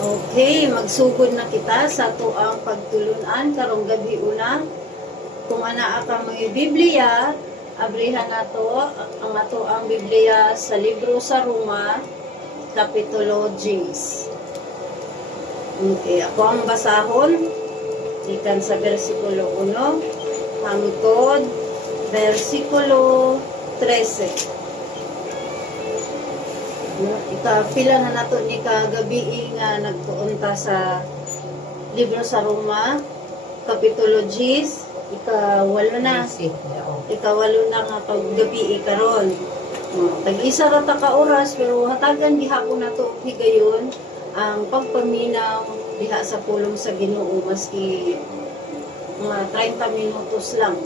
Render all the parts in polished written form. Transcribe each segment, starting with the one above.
Okay, magsugod na kita sa tuang pagtulunan karong gabi una. Kung ana ka mga Biblia, abrihan nato ang ato ang Biblia sa libro sa Roma, Kapitulo 10. Okay, ako ang basahon ikan sa versikulo 1 hangtod versikulo 13. Pila na nato ni kagabi nga nagtuon sa libro sa Roma, Kapitulo 10, ikawalo na. Ikawalo na nga paggabi karon. Tag-isa ra ta ka oras pero hatagan gihapon nato higayon ang pagpaminaw diha sa pulong sa Ginoo maski mga 30 minutos lang,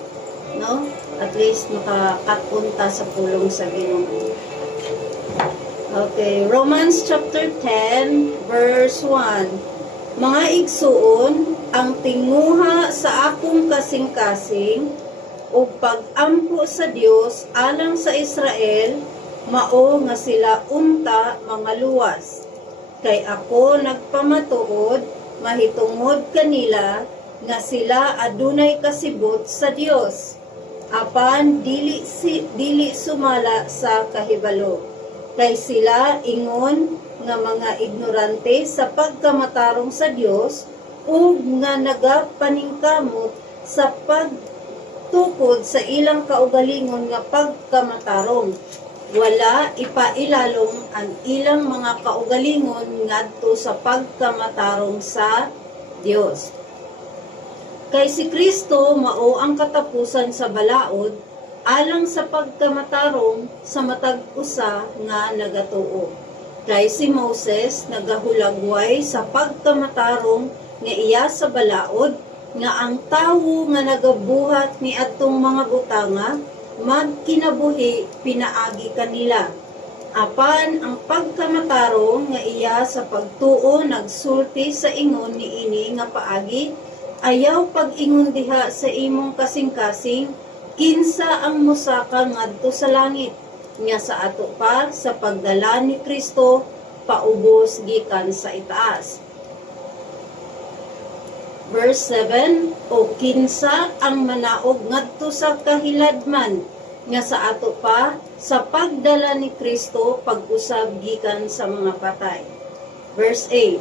no? At least makakapunta sa pulong sa Ginoo. Okay, Romans chapter 10, verse 1. Mga igsuon, ang tinguha sa akong kasing-kasing o pag-ampo sa Dios alang sa Israel, mao nga sila unta mga luwas. Kay ako nagpamatuod, mahitungod kanila nga sila adunay kasibot sa Dios. Apan dili sumala sa kahibalo. Kay sila ingon nga mga ignorante sa pagkamatarong sa Dios ug nga nagapaningkamot sa pagtukod sa ilang kaugalingon nga pagkamatarong. Wala ipailalom ang ilang mga kaugalingon ngadto sa pagkamatarong sa Dios. Kay si Kristo mao ang katapusan sa balaod alang sa pagkamatarong sa matag usa nga nagatuo. Kay si Moses nagahulagway sa pagkamatarong nga iya sa balaod nga ang tawo nga nagabuhat ni atong mga butanga magkinabuhi pinaagi kanila. Apan ang pagkamatarong nga iya sa pagtuo nagsulti sa ingon niini nga paagi ayaw pag-ingon diha sa imong kasing-kasing kinsa ang mosaka ngadto sa langit nga sa ato pa sa pagdala ni Kristo paubos gikan sa itaas. Verse 7, o kinsa ang manaog ngadto sa kahiladman nga sa ato pa sa pagdala ni Kristo pag-usab gikan sa mga patay. Verse 8,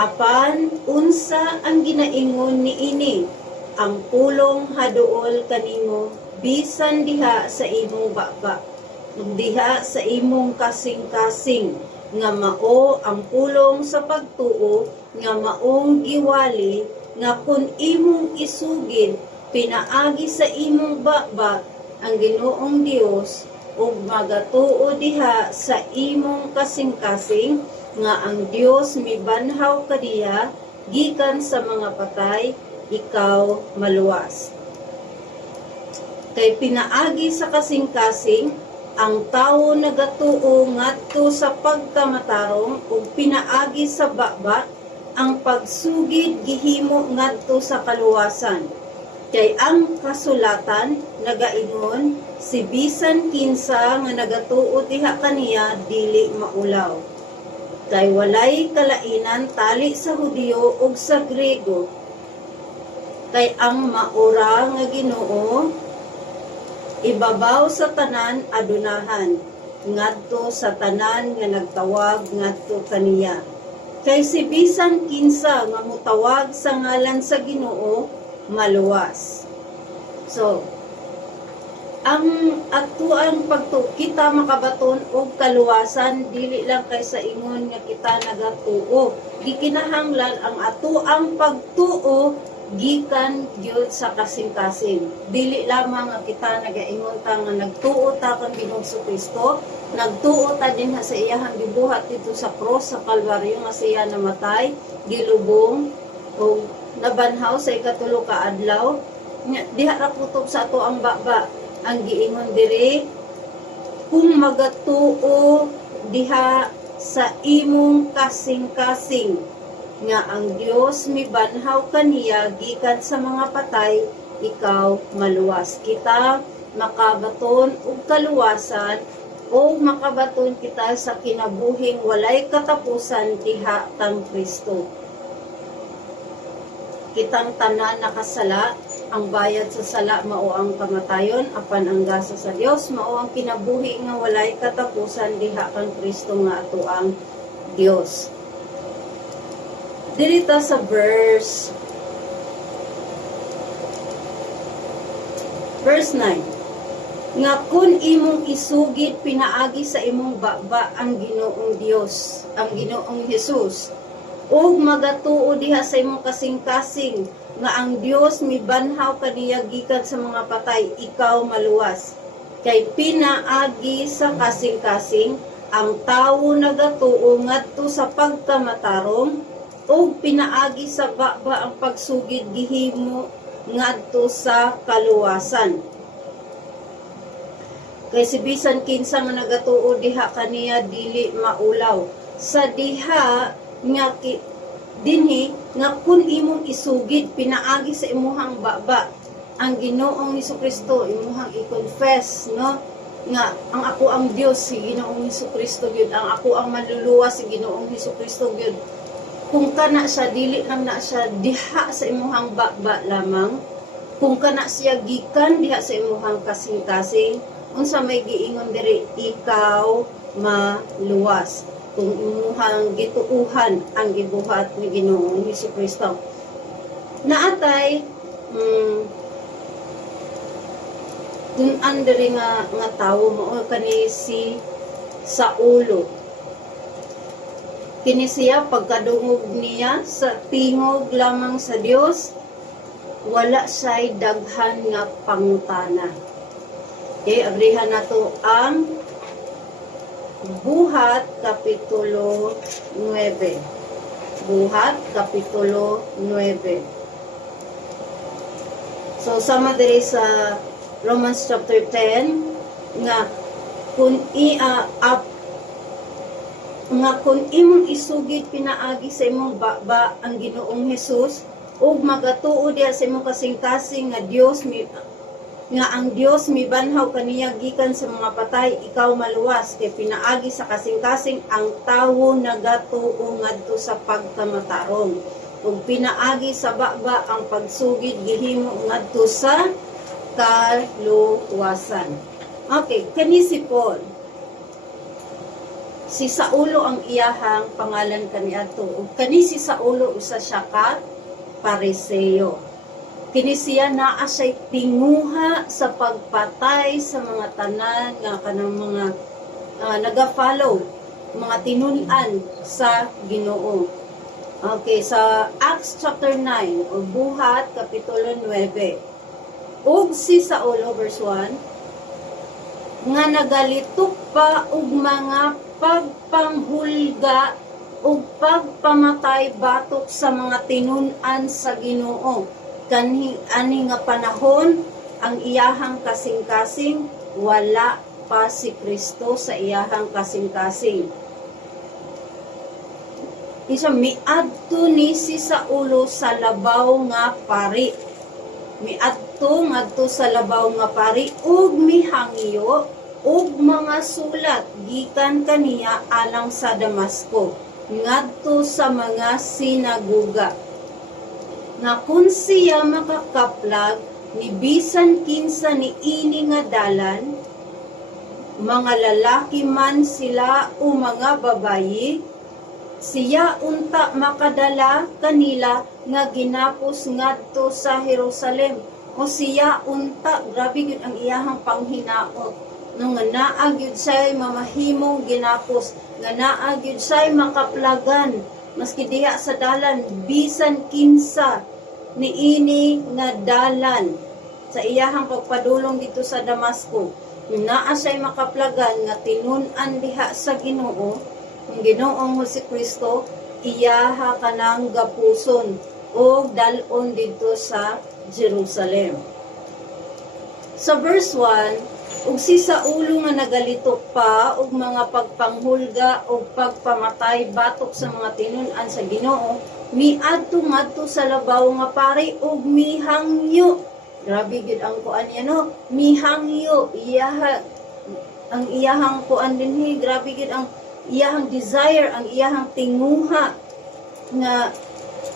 apan unsa ang ginaingon niini, ang pulong haduol kanimo bisan diha sa imong baba, diha sa imong kasing-kasing, nga mao ang pulong sa pagtuo, nga maong giwali, nga kun imong isugid, pinaagi sa imong baba, ang Ginoong Dios, ug magatuo diha sa imong kasing-kasing, nga ang Dios mibanhaw kadiya, gikan sa mga patay, ikaw maluwas. Kay pinaagi sa kasing-kasing, ang tawo nagatuo ngadto sa pagkamatarong ug pinaagi sa baba, ang pagsugid gihimo ngadto sa kaluwasan. Kay ang kasulatan nagaingon, si bisan kinsa nga nagatuo diha kaniya dili maulaw. Kay walay kalainan tali sa Hudiyo ug sa Grego. Kay ang maura nga Ginoo ibabaw sa tanan adunahan, ngadto sa tanan nga nagtawag ngadto kaniya. Kay si bisan kinsa nga mutawag sa ngalan sa Ginoo maluwas. So, ang atuang kita makabaton og kaluwasan dili lang kay sa ingon nga kita nagatuo. Gikinahanglan ang atuang pagtuo gikan gyud sa kasing-kasing. Dili lamang nga kita nagaingon ta nga nagtuo ta kang Ginoong Kristo, nagtuo ta din sa iyahang gibuhat dito sa cross sa Kalbaryo nga siya namatay, gilubong o nabanhaw sa ikatulo ka adlaw. Diha ra kutob sa ato ang baba. Ang giingon diri kung magatuo diha sa imong kasing-kasing nga ang Dios mibanhaw kaniya gikan sa mga patay, ikaw maluwas. Kita makabaton og kaluwasan o makabaton kita sa kinabuhing walay katapusan diha kang Kristo. Kitang tanan nakasala, ang bayad sa sala mao ang kamatayon, apan ang gasa sa Dios mao ang kinabuhi nga walay katapusan diha kang Kristo nga ato ang Dios. Dirita sa verse 9, nga kun imong isugid pinaagi sa imong baba ang Ginoong Dios, ang Ginoong Hesus, ug magatuo diha sa imong kasing-kasing nga ang Dios mibanhaw kaniya gikan sa mga patay, ikaw maluwas. Kay pinaagi sa kasing-kasing ang tawo nagatuo ngadto sa pagkamatarong, ug pinaagi sa baba ang pagsugid gihimo ngadto sa kaluwasan. Kay si bisan kinsa nga nagatuo diha kaniya dili maulaw. Sa diha nga dinhi nga kun imong isugid pinaagi sa imuhang baba ang Ginoong Hesukristo, imuhang i-confess, no, nga ang ako ang Dios si Ginoong Hesukristo gyud, ang ako ang manluluwas si Ginoong Hesukristo gyud. Kung kana siya dili lang na siya diha sa imuhang baba lamang, kung kana siya gikan diha sa imuhang kasing-kasing, unsa may giingon diri, ikaw maluwas. Kung imuhang gituuhan ang gibuhat ni Ginoong Hesukristo. Naatay kung andiri nga tawo mo kani si Saulo. Kini siya pagkadungog niya sa tingog lamang sa Dios, wala siya'y daghan nga pangutana. Okay, abrihan nato ang Buhat Kapitulo 9. Buhat Kapitulo 9. So, sama diri sa Romans chapter 10 nga kung kung imong isugid pinaagi sa imong baba ang Ginoong Hesus ug magatuo diha sa imong kasing-kasing nga ang Dios mibanhaw kaniya gikan sa mga patay, ikaw maluwas. Kay pinaagi sa kasing-kasing ang tawo nagatuo ngadto sa pagkamatarong, ug pinaagi sa baba ang pagsugid gihimo ngadto sa kaluwasan. Okay, kani si Paul. Si Saulo ang iyahang pangalan kaniadto, ug kani si Saulo usa siya ka Pariseo. Kini siya naa siya'y tinguha sa pagpatay sa mga tanan nga kanang mga naga-follow, mga tinun-an sa Ginoo. Okay, sa Acts chapter 9 o Buhat Kapitulo 9. Ug si Saulo verse 1 nga nagalitok pa og mga pagpanghulga ug pagpamatay batok sa mga tinun-an sa Ginoo. Ani nga panahon ang iyahang kasing-kasing wala pa si Kristo sa iyahang kasing-kasing. Isa miadto ni si Saulo sa labaw nga pari. Miadto ngadto sa labaw nga pari ug mihangyo ug mga sulat gikan kaniya alang sa Damasco ngadto sa mga sinagoga. Nga kung siya makakaplag ni bisan kinsa ni ini nga dalan, mga lalaki man sila o mga babayi, siya unta makadala kanila nga ginapos ngadto sa Jerusalem. O siya unta, grabe yun ang iyahang panghinaot. No, nga naag yun siya'y mamahimong ginapos, nga naag yun siya'y makaplagan, maski diha sa dalan, bisan kinsa ni ini nga dalan sa iyahang pagpadulong dito sa Damasco. Naa siya'y makaplagan nga tinun-an diha sa Ginoo, ang Ginoong Hesukristo, iyaha kanang gapuson o dalon dito sa Jerusalem. Sa verse 1, ug si Saulo nga nagalitok pa og mga pagpanghulga o pagpamatay batok sa mga tinun-an sa Ginoo, miadto ngadto sa labaw nga pari ug mihangyo. Grabe gid ang kuan niya, no? Mihangyo, iyaha ang iyahang kuan dinhi, grabe gid ang iyahang desire, ang iyahang tinguha nga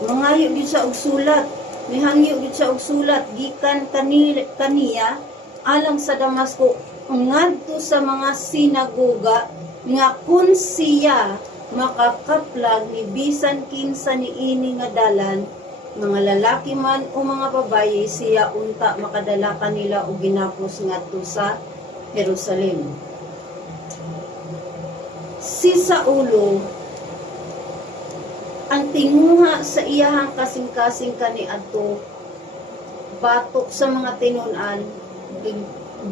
mangayo gid siya og sulat, mihangyo gid siya og sulat gikan kaniya alang sa Damasco ngadto sa mga sinagoga nga kun siya makakaplag ni bisan kinsa niini nga dalan, mga lalaki man o mga babaye, siya unta makadala kanila og ginapos ngadto sa Jerusalem. Si Saulo, ang tinguha sa iyahang kasing-kasing kaniadto batok sa mga tinun-an,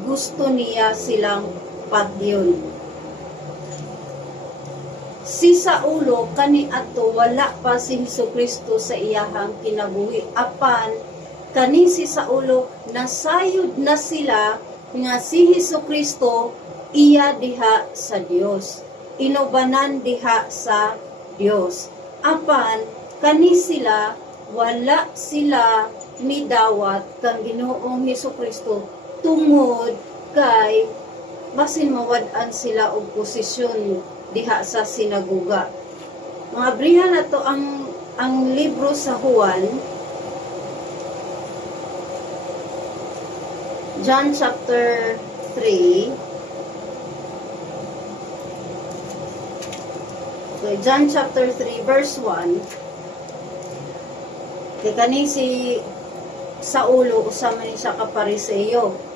gusto niya silang pagyon. Si Saulo kaniadto wala pa si Hesukristo sa iyahang kinabuhi, apan kani si Saulo nasayod na sila nga si Hesukristo iya diha sa Dios, inubanan diha sa Dios. Apan kani sila wala sila midawat kang Ginoong Hesukristo tungod kay basin mawad-an sila og posisyon diha sa sinagoga. Mga abrihan na to ang libro sa Juan, John chapter 3. So, John chapter 3 verse 1. Kay kani si Saulo usama ni siya ka Pariseo.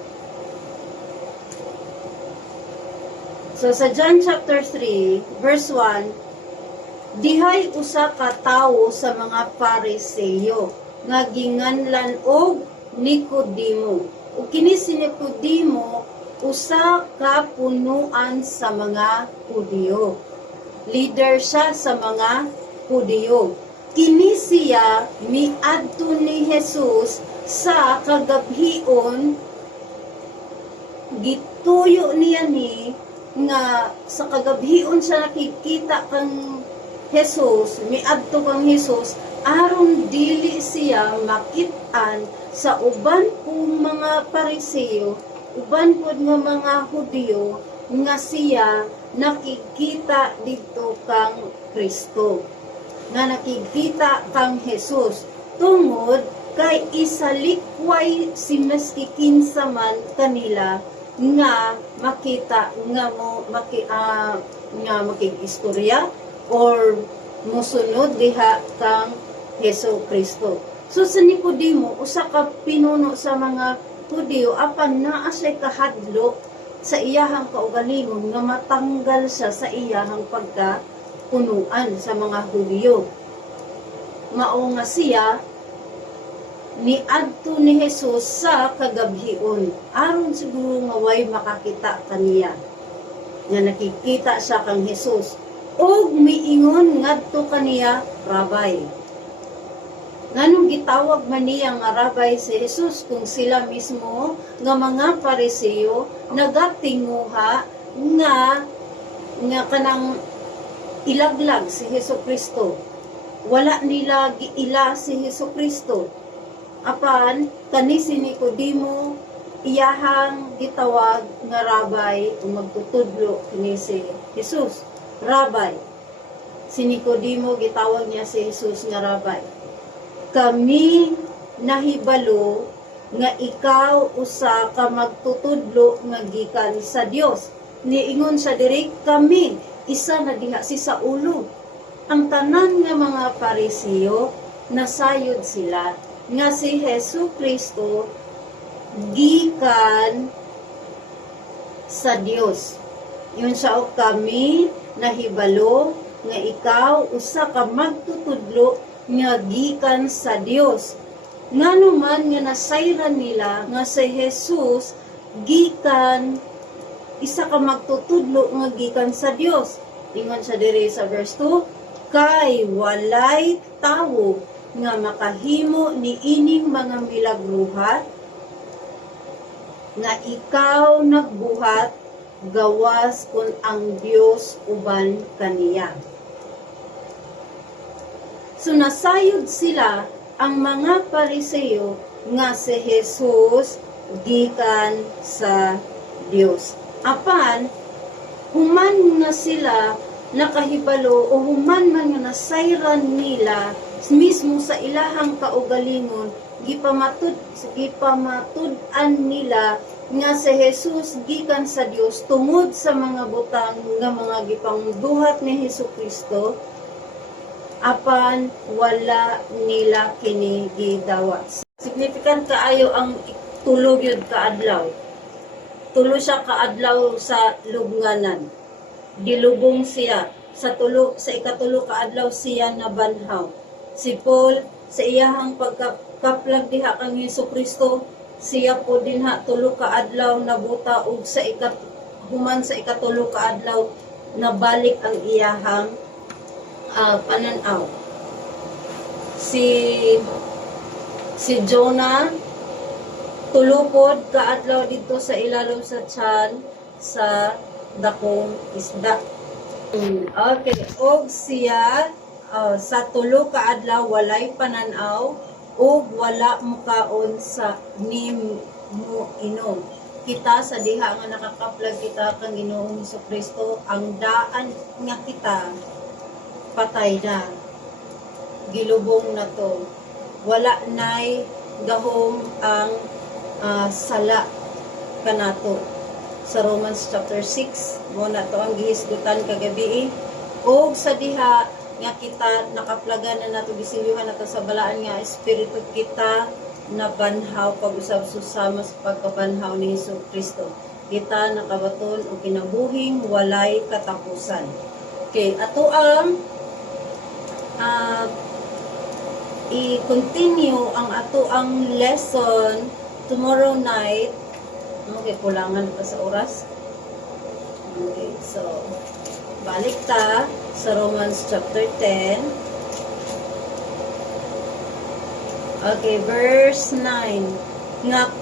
So sa John chapter 3 verse 1, dihay usa ka tawo sa mga Pariseo nga ginganlan og Nicodemo. Ug kini si Nicodemo usa ka punuan sa mga Hudyo. Leader siya sa mga Hudyo. Kini siya miadto ni Jesus sa kagabhion, gituyo niya ni nga sa kagabhion siya nakikita kang Jesus, miadto kang Jesus aron dili siya makit-an sa uban kong mga Pariseo, uban pod nga mga Hudyo nga siya nakikita dito kang Kristo, nga nakikita kang Jesus, tungod kay isalikway si maski kinsa man kanila nga makita nga makikistorya or musunod diha kang Hesus Kristo. So sa Nicodemo usa ka pinuno sa mga Hudyo, apan naa siya kahadlok sa iyahang kaugalingon nga matanggal siya sa iyahang pagkapunuan sa mga Hudyo. Mao nga siya niadto ni Jesus sa kagabhion aron siguro nga way makakita kaniya nga nakikita siya kang Jesus, ug miingon ngadto kaniya Rabay. Nganong gitawag man niya nga Rabay si Jesus kung sila mismo nga mga Pariseo nagatinguha nga kanang ilaglag si Hesukristo, wala nila giila si Hesukristo. Apan kani si Nicodemo iyahang gitawag nga Rabay o magtutudlo kini si Jesus, Rabay. Si Nicodemo gitawag niya si Jesus nga Rabay. Kami nahibalo nga ikaw usa ka magtutudlo nga gikan sa Dios. Niingon sa diri kami, isa na diha si Saulo. Ang tanan nga mga Pariseo nasayod sila nga si Hesukristo gikan sa Dios. Yun siya o kami nahibalo nga ikaw usa ka magtutudlo nga gikan sa Dios. Ngano man nga nasayran nila nga si Jesus gikan isa ka magtutudlo nga gikan sa Dios. Ingon sa diri sa verse 2, kay walay tawo nga makahimo ni ining mga milagruhat nga ikaw nagbuhat gawas kun ang Dios uban kaniya. So nasayod sila ang mga Pariseo nga si Jesus gikan sa Dios. Apan human na sila nakahibalo o human man nga nasayran nila mismo sa ilahang kaugalingon, gipamatud-an nila nga si Jesus gikan sa Dios tungod sa mga butang nga mga gipangduhat ni Hesukristo, apan wala nila kini gidawat. Significant kaayo ang tulo gyud kaadlaw. Tulo siya kaadlaw sa lubnganan. Dilubong siya sa ikatulo kaadlaw siya nabanhaw. Si Paul sa iyahang pagkaplag diha kang Hesukristo, siya po dinha tulo kaadlaw nabuta ug human sa ikatulo kaadlaw nabalik ang iyahang pananaw. Si Jonah tulupod kaadlaw dito sa ilalom sa tiyan sa dakong isda. Okay, og siya sa tulo kaadlaw walay pananaw ug wala mukaon sa mo inom. Kita sa diha nga nakakaplag kita kang Ginoong Hesukristo, ang daan nga kita patay na. Gilubong na to. Wala nay gahom ang sala kanato. Sa Romans chapter 6 mo na to ang gihisgutan kagabi. Og sa diha nga kita nakaplagan na nato gisilyuhan nato sa balaan nga espiritu kita na banhaw pag-usab susama sa pagkabanhaw ni Hesukristo. Kita nakabaton og kinabuhing walay katapusan. Okay, ato ang i-continue ang ato ang lesson tomorrow night. Okay, kulangan pa sa oras. Okay, so balik ta sa Romans chapter 10. Okay, verse 9. Nga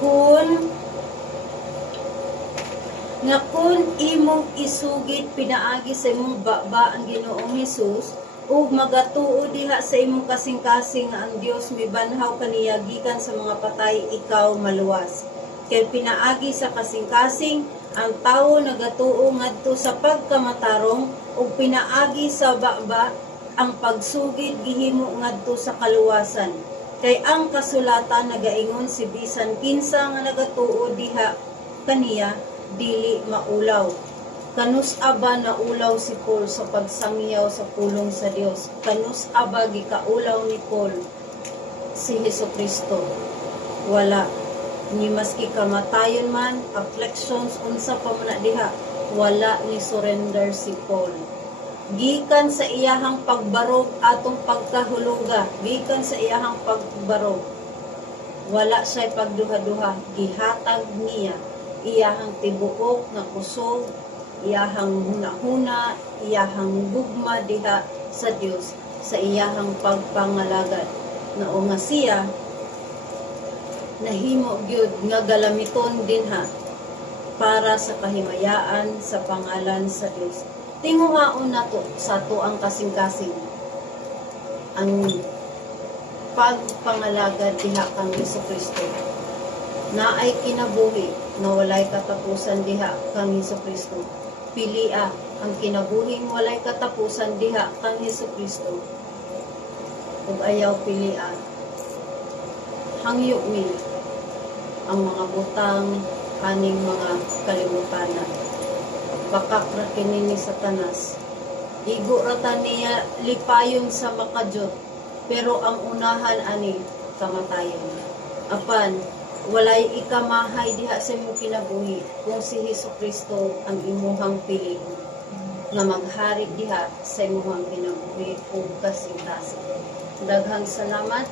kun imong isugid pinaagi sa imong baba ang Ginoong Hesus, ug magatuo diha sa imong kasing-kasing nga ang Dios mibanhaw kaniya gikan sa mga patay, ikaw maluwas. Kay pinaagi sa kasing-kasing ang tawo nagatuo ngadto sa pagkamatarong, ug pinaagi sa baba ang pagsugid gihimo ngadto sa kaluwasan. Kay ang kasulatan nagaingon si bisan kinsa nga nagatuo diha kaniya dili maulaw. Kanus aba na ulaw si Paul sa pagsangyaw sa pulong sa Dios. Kanus aba gikaulaw ni Paul si Hesukristo. Wala. Ni maski kamatayon man, afflictions, unsa pa man diha, wala ni surrender si Paul. Gikan sa iyahang pagbarog atong pagkahuluga, gikan sa iyahang pagbarog, wala siya pagduha-duha, gihatag niya iyahang tibuok nga kusog, iyahang hunahuna, iyahang gugma diha sa Dios, sa iyahang pagpangalagad. Nao nga siya nahimo gyud nga galamiton dinha para sa kahimayaan sa pangalan sa Dios. Tinguhaon nato sa to ang kasing-kasing ang pagpangalagad diha kang Hesukristo. Naay kinabuhi na walay katapusan diha kang Hesukristo. Pilia ang kinabuhing walay katapusan diha kang Hesukristo. Ug ayaw pilia, hangyo mi ang mga butang kaning mga kalimutanan. Bakakra kini ni Satanas. Igo rata niya lipayon sa makajot, pero ang unahan ani kamatayon. Apan walay ikamahay diha sa imong kinabuhi kung si Hesukristo ang imuhang pili nga maghari diha sa imuhang kinabuhi ug kasing-kasing. Daghang salamat.